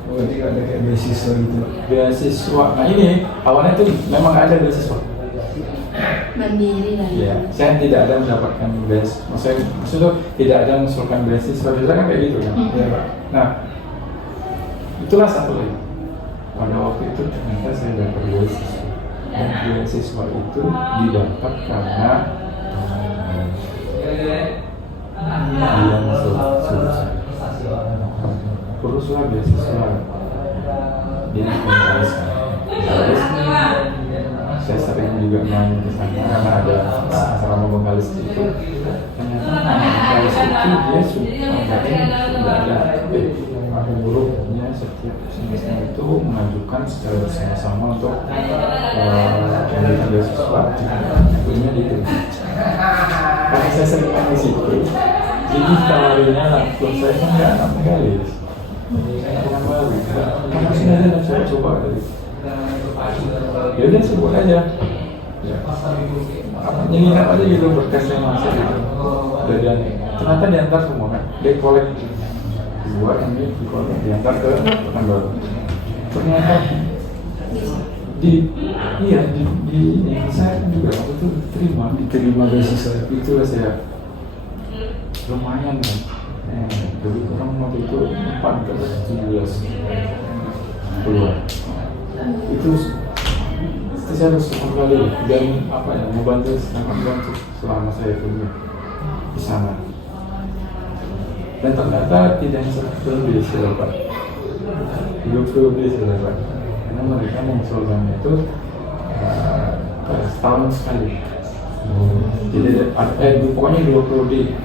Berarti ada kayak beasiswa gitu. Beasiswa. Nah ini awalnya tuh memang ada beasiswa. Mandiri lah. Iya. Saya tidak ada mendapatkan maksudnya tidak ada mengusulkan beasiswa. Biasanya kan kayak gitu kan. Iya, Pak. Nah, itulah satu lagi. Pada waktu itu ternyata saya dapat beasiswa. Dan beasiswa itu didapat karena dia suruh saya. Kuruslah beasiswa di Bengkalis. Saya sering juga main ke sana karena ada asrama Bengkalis itu. Ternyata Bengkalis itu dia sudah ada gurunya setiap semester itu mengajukan secara bersama-sama untuk memberikan beasiswa. Akhirnya gitu. Karena saya sering main di situ, jadi tawarinya langsung saya kan nggak anak Bengkalis. Karena sini aja saya coba tadi. Ya udah sebut aja. Ya. Nyenginan aja gitu berkasnya masuk gitu. Dan ternyata diantar semua kan. Dia kolek buat ini dikolek diantar ke Pekanbaru. Ternyata saya juga waktu itu diterima beasiswa itu saya lumayan kan. Jadi orang waktu itu 417 keluar. Itu saya harus kembali dan membantu selama saya kuliah di sana. Dan ternyata tidak seperti di Pak. 20 di Pak. Karena mereka mengusulkan itu setahun sekali. Jadi pokoknya 20 di.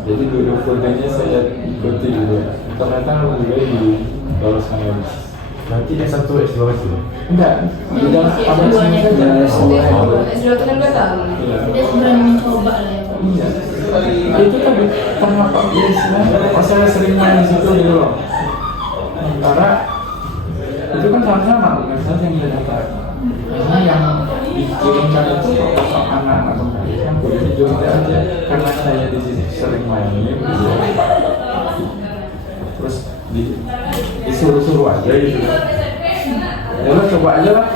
Jadi 20 nya saya ikuti juga. Ternyata juga diloloskan lagi. Berarti dia satu S2 itu? Enggak, tidak apa S2-nya saja. S2 itu kan 2 tahun. Iya. Dia berani mencoba lah ya. Iya. Itu tadi kenapa biasanya saya sering main di situ gitu loh. Karena itu kan sama-sama organisasi yang berdaftar. Karena yang dikirimkan itu anak-anak yang kuliah di Jogja aja. Karena saya di sini sering main gitu. Terus disuruh-suruh aja gitu. Ya lo coba aja lah.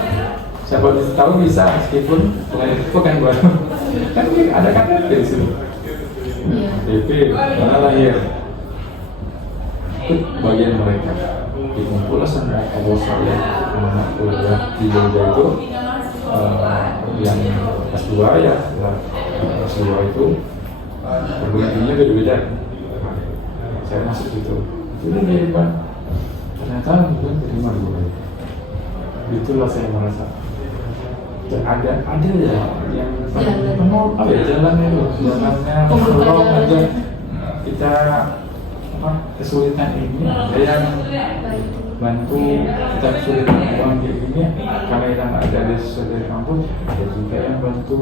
Siapa tahu bisa meskipun Pekanbaru. Kan ada KTP di sini. KTP mana lahir. Itu bagian mereka. Dikumpullah sama proposal ya anak kuliah di Jogja itu yang S2 ya S2 itu perguruan tingginya beda-beda. Saya masuk itu dia hebat. Ternyata bukan terima dulu. Itulah saya merasa ada ya yang jalannya tolong aja kita kesulitan ini ada yang bantu kita kesulitan uang kayak gini karena kita nggak ada sesuatu dari kampus ada juga yang bantu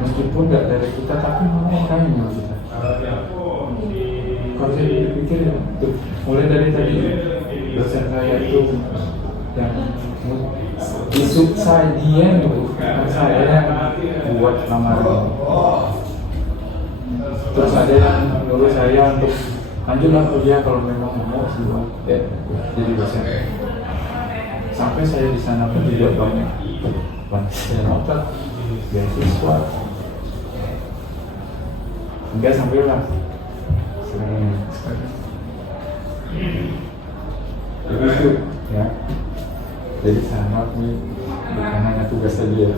meskipun nggak dari kita tapi makanya kita kalau saya pikir ya mulai dari tadi dosen saya itu yang dia saya yang buat lamaran terus ada yang menurut saya untuk lanjutlah kuliah kalau memang mau jadi dosen sampai saya di sana pun juga banyak saya dapat beasiswa enggak sampai lah jadi itu ya jadi sangat bukan hanya tugas saja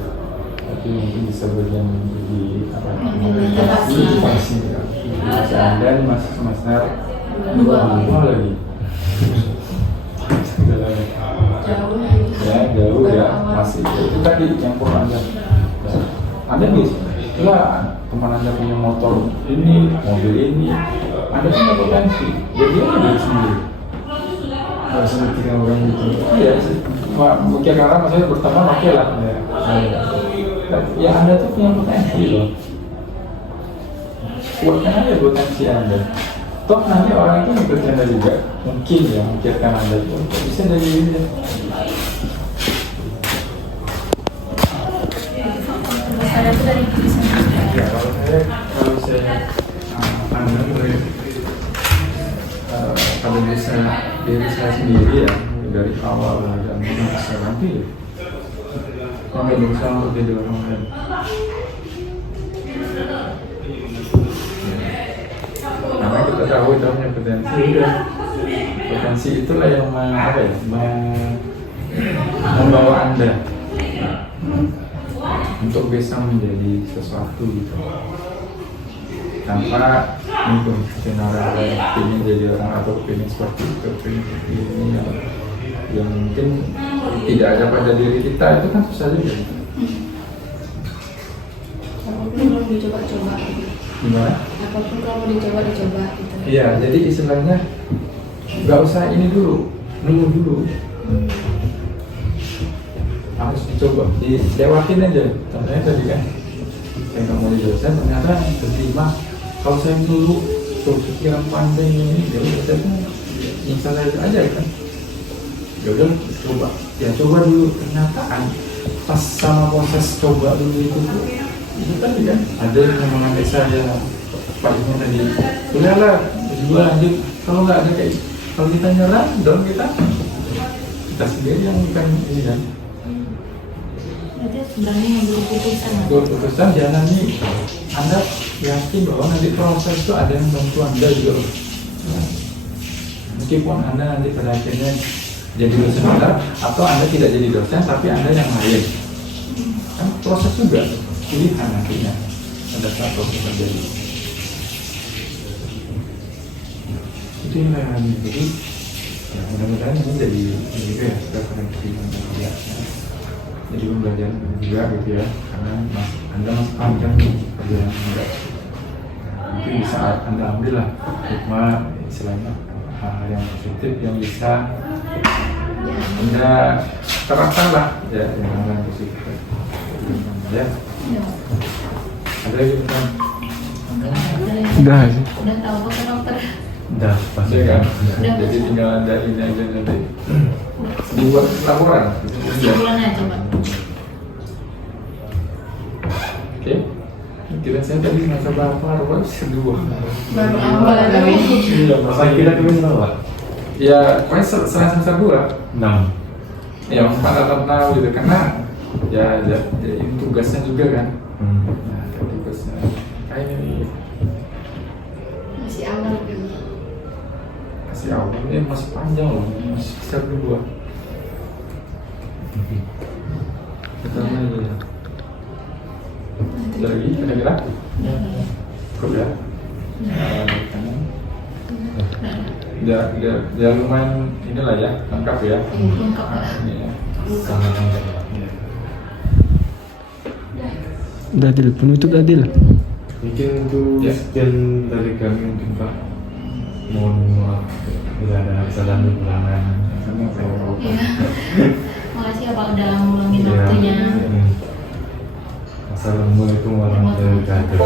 tapi mungkin bisa bagian di apa Implementasi. masa Anda ini masih semester dua lagi. Jauh. Ya jauh ya, masih itu tadi yang perlu Anda. Anda bisa, ya teman Anda punya motor ini, mobil ini, Anda punya potensi, jadi Anda bisa sendiri. Harus tiga orang gitu. Iya sih, mungkin karena maksudnya berteman oke lah. Ya Anda tuh punya potensi loh. Kuatkan aja potensi Anda. Toh nanti orang itu ngikutin Anda juga, mungkin ya memikirkan Anda itu bisa dari ini. Saya itu dari diri sendiri. Ya kalau saya pandang dari kalau diri saya sendiri ya dari awal dan sekarang itu ya nggak berusaha untuk jadi orang lain. Karena kita tahu itu punya potensi, potensi itulah yang membawa Anda untuk bisa menjadi sesuatu gitu, tanpa mengikuti orang lain ingin jadi orang atau ingin seperti itu, ingin seperti ini yang mungkin tidak ada pada diri kita, itu kan susah juga. Apapun kalau dicoba-coba. Gimana? Apapun kalau dicoba-coba gitu. Iya, jadi istilahnya nggak usah ini dulu, nunggu dulu. Harus dicoba, dilewatin aja. Contohnya tadi kan, saya nggak mau jadi dosen, ternyata terima. Kalau saya dulu pikiran panjang ini, jadi saya pun install aja kan. Ya udah coba, ya coba dulu. Ternyata pas sama proses coba dulu itu tadi kan ada yang mengambil saya, Pak Isma tadi, udahlah, dua lanjut. Kalau nggak ada kayak, kalau kita nyerah, dong kita sendiri yang bukan ini kan. Berarti berani mengambil keputusan. Keputusan jalani. Anda yakin bahwa nanti proses itu ada yang bantu Anda juga. Meskipun Anda nanti pada akhirnya jadi dosen Anda, atau Anda tidak jadi dosen tapi Anda yang lain, kan proses juga pilihan nantinya pada saat proses terjadi. Itu yang lain. Jadi ya mudah-mudahan ini jadi ya referensi ya. Jadi pembelajaran juga gitu ya, karena Anda masih panjang nih perjalanan Anda. Mungkin bisa Anda ambil lah hikmah, istilahnya hal yang positif yang bisa Anda terapkan lah ya, yang positif ya. Ada lagi bukan? Udah sih. Udah tahu kok dokter. Udah pasti Kan? Udah. Jadi tinggal Anda ini aja nanti dibuat laporan. Sebulan aja Pak. Oke. Kira saya tadi masa berapa? Baru kedua. Baru awal tapi. Iya, masa Kira kira berapa? ya pokoknya setelah semester 2 6. ya 4 gitu, karena ya ini tugasnya juga kan. Nah, tugasnya kayak ini Masih awal. masih awal, ini masih panjang loh, masih semester 2. Kita lagi ya. Ada lagi kira-kira? Cukup ya? Ya lumayan inilah ya, lengkap ya. Lengkap Pak. Ini ya. Sangat lengkap. Iya. Udah Dil, penutup dah Dil. Mungkin untuk Ya. sekian dari kami mungkin Pak. Mohon maaf bila ada kesalahan kekurangan. Sama saya mau. Iya. Makasih ya Pak udah ngulangin Ya. waktunya. Assalamualaikum warahmatullahi wabarakatuh.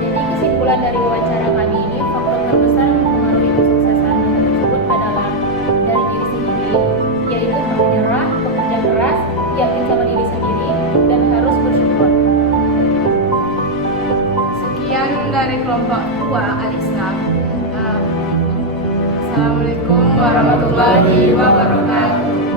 Jadi kesimpulan dari wawancara kami ini, faktor terbesar yang mempengaruhi kesuksesan anak tersebut adalah dari diri sendiri, yaitu tak menyerah, bekerja keras, yakin sama diri sendiri, dan harus bersyukur. Sekian dari kelompok 2 Al-Islam. Assalamualaikum warahmatullahi wabarakatuh.